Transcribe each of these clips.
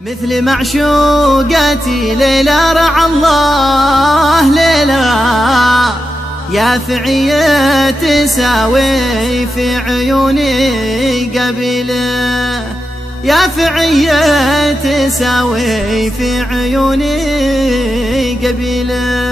مثل معشوقتي ليلى رعى الله ليلى، يا فعية تساوي في عيوني قبيله، يا فعية تساوي في عيوني قبيله.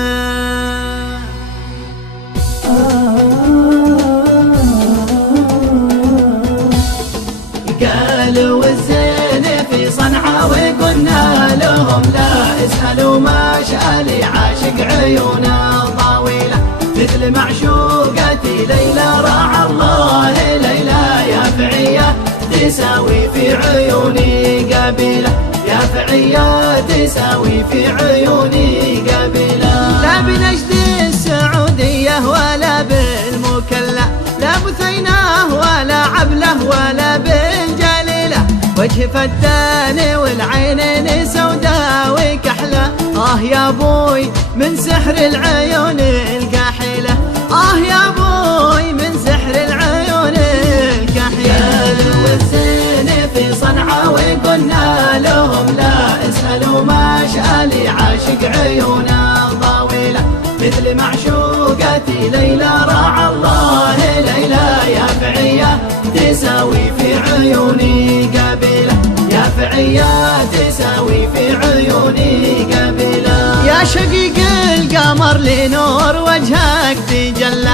قالوا الزين في صنعاء وقلنا لهم لا اسألوا ما شالي عاشق عيونه طويلة، مثل معشوقتي ليلى رعى الله ليلى، يا فعية تساوي في عيوني قبيلة، يا فعية تساوي في عيوني قبيلة. لا بنجد السعودية ولا بالمكلا، لا بثيناه ولا عبله ولا بالجليلة، وجه فتان والعينين سوداء وكحلة، يا بوي من سحر العيون الكحيلة، يا بوي من سحر العيون الكحيلة. والزين في صنعاء وقلنا لهم لا اسألوا ما شالي عاشق عيونه طويلة، مثل معشوقتي ليلى رعى الله ليلى، يا فعية تساوي في عيوني قبيلة، يا فعية تساوي في عيوني قبيلة. يا شقيق القمر لنور وجهه